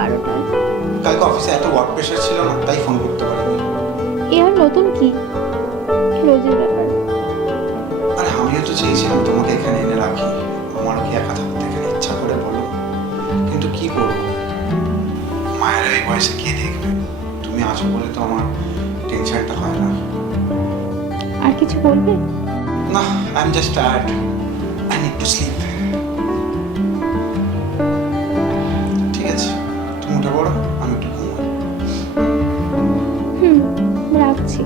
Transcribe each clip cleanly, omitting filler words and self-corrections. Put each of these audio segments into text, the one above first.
12টায়। কালকে অফিসে এত ওয়ার্ক প্রেশার ছিল না, তাই ফোন করতে পারিনি। এ আর নতুন কি, রোজের ব্যাপার। আরে আমিও তো চেয়েছিলাম তোমাকে এখানে এনে রাখি, আমারও কি একা থাকতে এখানে ইচ্ছা করে বলো, কিন্তু কি করবো, মায়ের এই বয়সে কে দেখবে, তুমি আছো বলে তো আমার টেনশনটা হয় না। আর কিছু বলবে? না, I am just tired, I need to sleep. ঠিক আছে, তুমি উঠে পড়ো, আমি একটু ঘুমাই। হুম, রাখছি।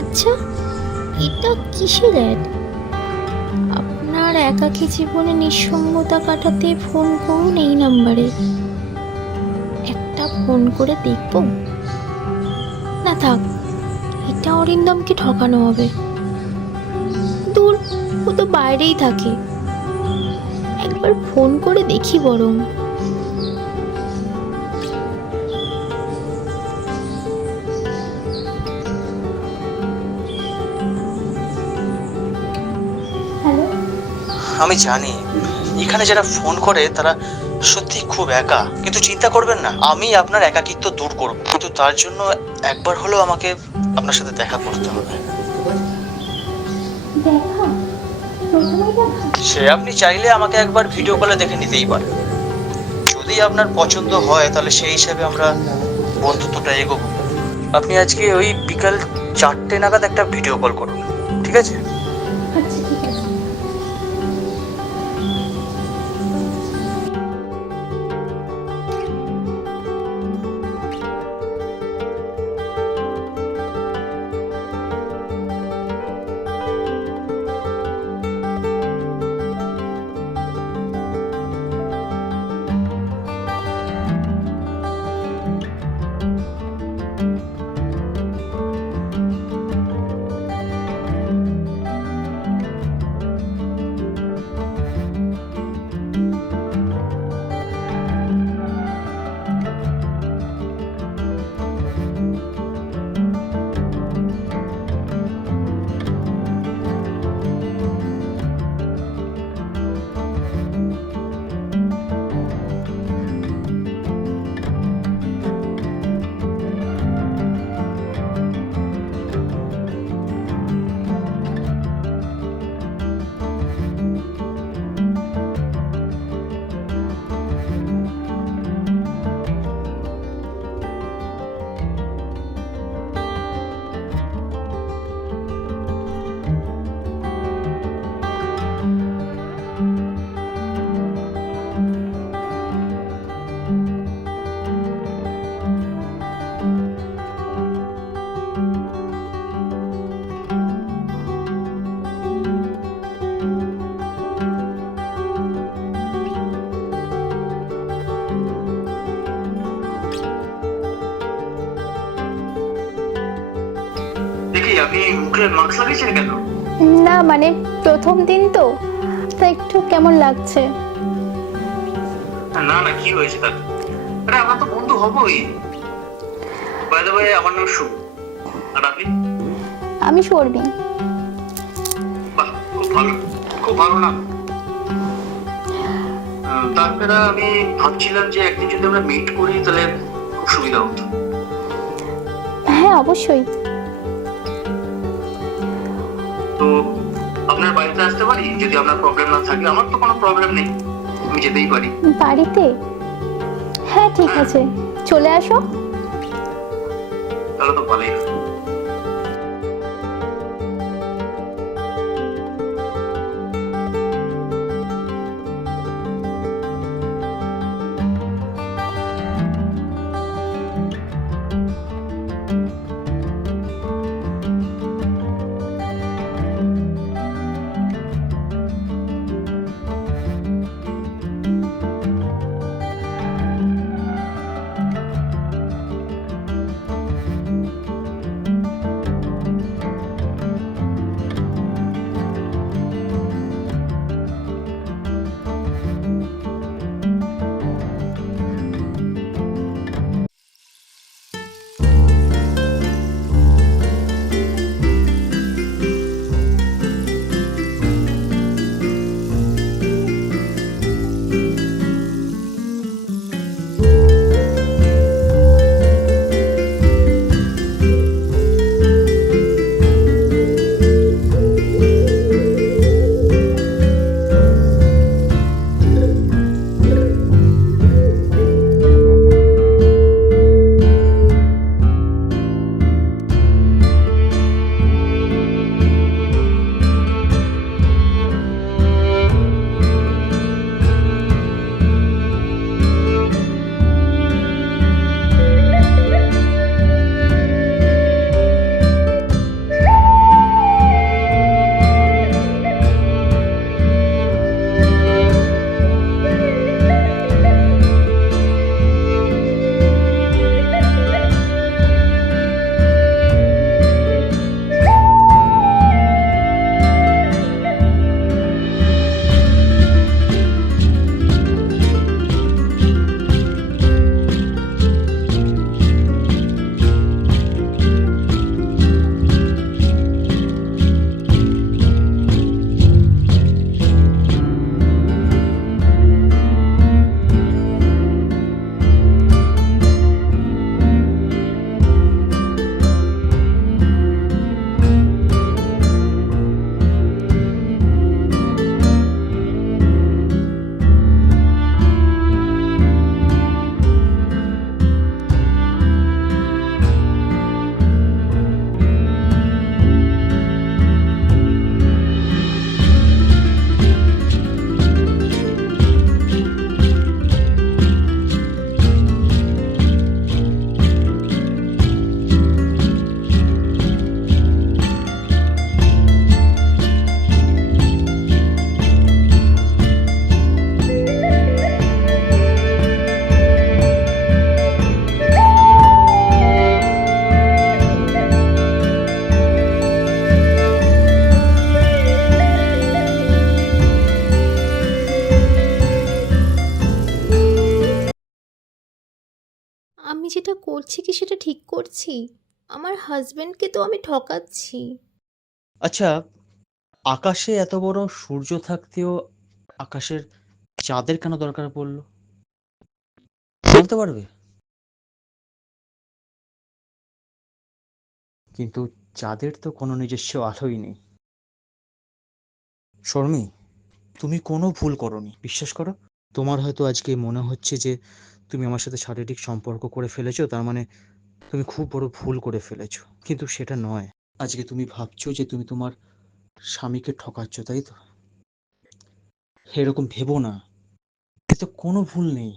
আচ্ছা, এটা কিসের অ্যাড? আপনার একাকী জীবনে নিঃসঙ্গতা কাটাতে ফোন করুন এই নাম্বারে। একটা ফোন করে দেখব। না থাক, এটা অরিন্দমকে ঠকানো হবে। দূর, ও তো বাইরেই থাকে। একবার ফোন করে দেখি বরং। হ্যালো। আমি জানি এখানে যারা ফোন করে তারা সত্যি খুব একা, কিন্তু চিন্তা করবেন না, আমি আপনার একাকিত্ব দূর করব, কিন্তু তার জন্য একবার হলেও আমাকে আপনার সাথে দেখা করতে হবে। দেখা? প্রথমেই দেখা? সে আপনি চাইলে আমাকে একবার ভিডিও কলে দেখে নিতেই পারেন। যদি আপনার পছন্দ হয় তাহলে সেই হিসাবে আমরা বন্ধুত্বটা এগোবো। আপনি আজকে ওই বিকাল 4টে নাগাদ একটা ভিডিও কল করুন, ঠিক আছে? আচ্ছা, ঠিক আছে। দেখি আপনি মুখে মাস্ক লাগিয়েছেন কেন? না মানে প্রথম দিন তো, তাই একটু কেমন লাগছে। না না, কি হয়েছে তাতে? আরে আমরা তো বন্ধু হবই। বাই দ্য ওয়ে, আমার নাম সু। আর আপনি? আমি শর্মি। বাহ, খুব ভালো, খুব ভালো নাম। তারপরে আমি ভাবছিলাম যে একদিন যদি আমরা মিট করি তাহলে খুব সুবিধা হতো। হ্যাঁ, অবশ্যই। তো আপনার বাড়িতে আসতে পারি যদি আপনার প্রবলেম না থাকে? আমার তো কোনো প্রবলেম নেই, আমি যেতেই পারি। বাড়িতে? হ্যাঁ, ঠিক আছে, চলে আসো। তাহলে তো ভালোই। আমি যেটা করছি কি সেটা ঠিক করছি? আমার হাজবেন্ডকে তো আমি ঠকাচ্ছি। আচ্ছা, আকাশে এত বড় সূর্য থাকতেও আকাশের চাঁদের কেন দরকার পড়লো বলতে পারবে? কিন্তু চাঁদের তো কোনো নিজস্ব আলোই নেই। শর্মী, তুমি কোনো ভুল করোনি, বিশ্বাস করো। তোমার হয়তো আজকে মনে হচ্ছে যে তুমি আমার সাথে শারীরিক সম্পর্ক করে ফেলেছো, তার মানে তুমি খুব বড় ভুল করে ফেলেছো, কিন্তু সেটা নয়। আজকে তুমি ভাবছো যে তুমি তোমার স্বামীকে ঠকাচ্ছ, তাই তো? এরকম ভেবো না, এতে কোনো ভুল নেই,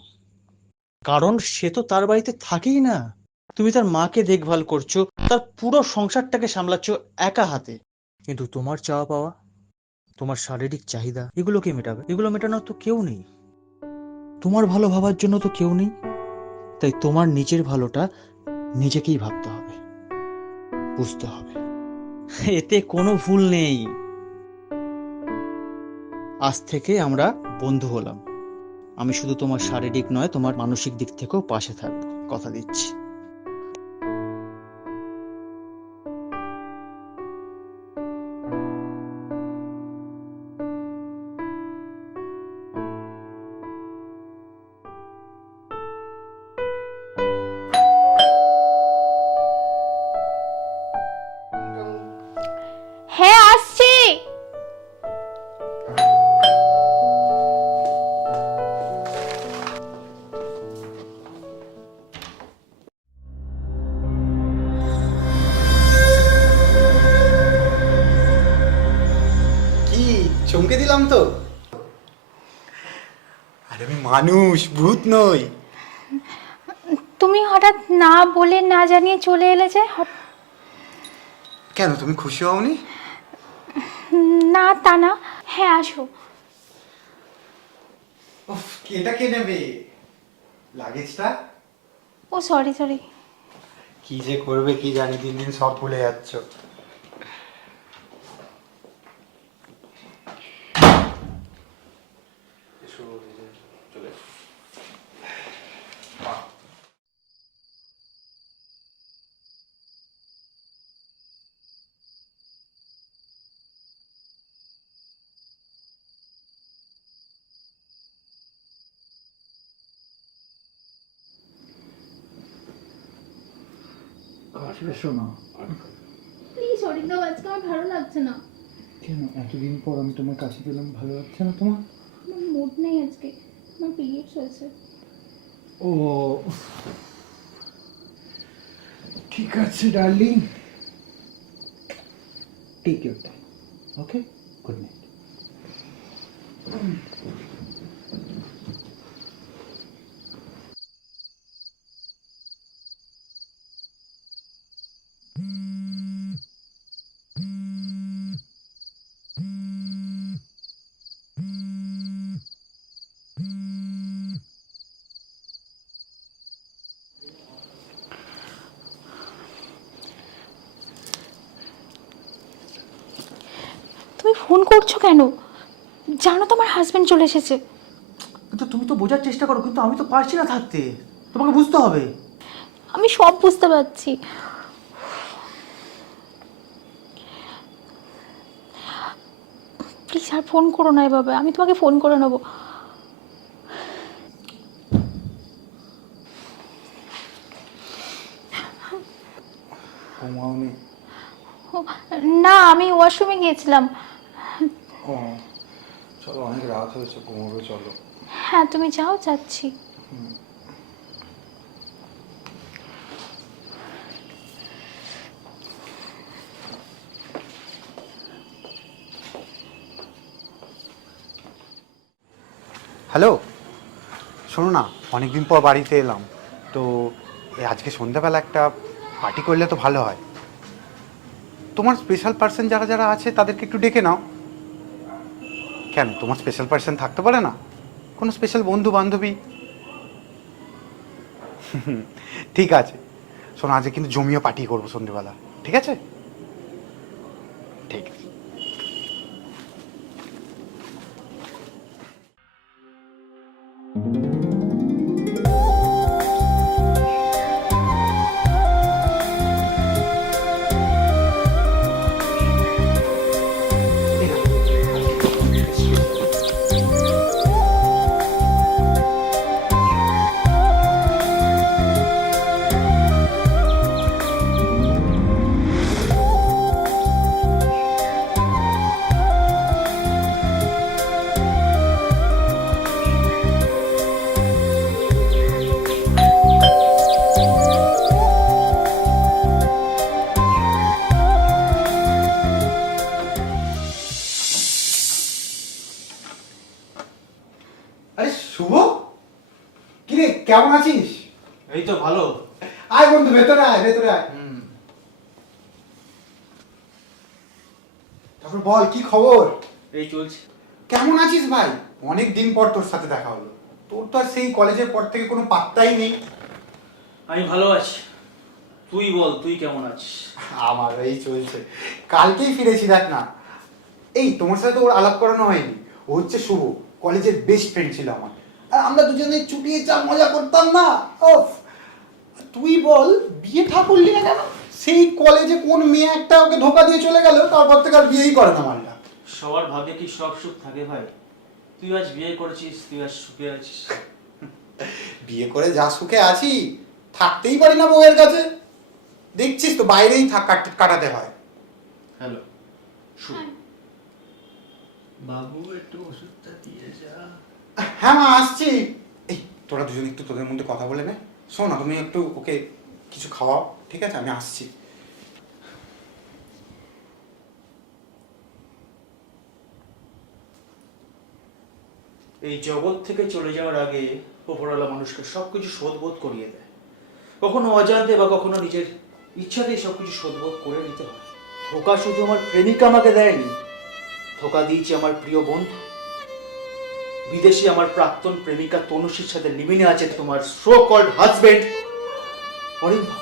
কারণ সে তো তার বাড়িতে থাকেই না। তুমি তার মাকে দেখভাল করছো, তার পুরো সংসারটাকে সামলাচ্ছো একা হাতে। কিন্তু তোমার চাওয়া পাওয়া, তোমার শারীরিক চাহিদা, এগুলো কে মেটাবে? এগুলো মেটানোর তো কেউ নেই। তোমার ভালো ভাবার জন্য তো কেউ নেই। তাই তোমার নিজের ভালোটা নিজেকেই ভাবতে হবে, বুঝতে হবে। এতে কোনো ভুল নেই। আজ থেকে আমরা বন্ধু হলাম। আমি শুধু তোমার শারীরিক নয়, তোমার মানসিক দিক থেকেও পাশে থাকবো, কথা দিচ্ছি। হ্যাঁ, আসছি। কি চমকে দিলাম তো? আরে আমি মানুষ, ভূত নই। তুমি হঠাৎ না বলে না জানিয়ে চলে এলে যে কেন, তুমি খুশি হওনি? না তা না। হ্যাঁ, আসো। উফ, এটা কে নেবে লাগেজটা? ও সরি সরি। কি যে করবে কি জানি, দিন দিন সব ভুলে যাচ্ছ। আসলে শোনো, প্লিজ অরিন্দম, আজকে আমার ভালো লাগছে না। কেন এতদিন পর আমি তোমার কাছে পেলাম, ভালো লাগছে না তোমার? আমার মুড নেই আজকে, আমার পিরিয়ডস হয়েছে। ও ঠিক আছে darling, take your time, okay, good night. তুমি ফোন করছো কেন? জানো তো আমার হাজবেন্ড চলে এসেছে। কিন্তু তুমি তো বোঝার চেষ্টা করো, কিন্তু আমি তো পারছি না থাকতে, তোমাকে বুঝতে হবে। আমি সব বুঝতে পারছি। প্লিজ আর ফোন করো না এভাবে, আমি তোমাকে ফোন করে নেবো। ঘুমাওনি? ও, না, আমি ওয়াশরুমে গিয়েছিলাম। ও চলো, অনেক রাত হয়েছে, ঘুমাবে চলো। হ্যাঁ, তুমি যাও, যাচ্ছি। হ্যালো, শোনো না, অনেকদিন পর বাড়িতে এলাম তো, এই আজকে সন্ধ্যাবেলা একটা পার্টি করলে তো ভালো হয়। তোমার স্পেশাল পার্সন যারা যারা আছে তাদেরকে একটু ডেকে নাও। কেন, তোমার স্পেশাল পার্সন থাকতে পারে না? কোনো স্পেশাল বন্ধু বান্ধবী? ঠিক আছে, শোনো, আজকে কিন্তু জমিয়ে পার্টি করবো সন্ধ্যেবেলা, ঠিক আছে? ঠিক আছে। কেমন আছিস? এই তো ভালো। আয় বন্ধু, ভেতরে আয়, ভেতরে আয়। তারপর বল, কি খবর? এই চলছে। কেমন আছিস ভাই? অনেক দিন পর তোর সাথে দেখা হলো। তোর তো আর সেই কলেজের পর থেকে কোনো পাত্তাই নেই। আমি ভালো আছি, তুই বল তুই কেমন আছিস? আমার এই চলছে। কালকেই ফিরেছি দেখ না। এই তোমার সাথে তো ওর আলাপ করানো হয়নি। ও হচ্ছে শুভ, কলেজের বেস্ট ফ্রেন্ড ছিল আমার। আর আমরা দুজনে চুটিয়ে যা মজা করতাম না। ওফ, তুই বল বিয়ে থা করলি না কেন? সেই কলেজে কোন মেয়ে একটা ওকে ধোকা দিয়ে চলে গেল, তারপর থেকে আর বিয়েই করে না মালটা। সবার ভাগ্যে কি সব সুখ থাকে ভাই? তুই আজ বিয়ে করেছিস, তুই আজ সুখে আছিস। বিয়ে করে যা সুখে আছি, থাকতেই পারি না বউয়ের কাছে। দেখছিস তো, বাইরেই কাটাতে হয়। হ্যালো সুখ, বাবু একটু ওষুধটা দিয়ে যা। হ্যাঁ মা, আসছি। এই তোরা দুজন একটু তোদের মধ্যে কথা বলে নে। শোন না, তুমি একটু ওকে কিছু খাওয়াও, ঠিক আছে? আমি আসছি। এই জগৎ থেকে চলে যাওয়ার আগে উপরওয়ালা মানুষকে সবকিছু শোধবোধ করিয়ে দেয়। কখনো অজান্তে বা কখনো নিজের ইচ্ছাতেই সবকিছু শোধবোধ করে নিতে হয়। ধোকা শুধু আমার প্রেমিকা আমাকে দেয়নি, ধোকা দিয়েছে আমার প্রিয় বন্ধু। বিদেশে আমার প্রাক্তন প্রেমিকা তনুশ্রীর সাথে লিভিনে আছে তোমার সো কল্ড হাজবেন্ড অরিন্দম।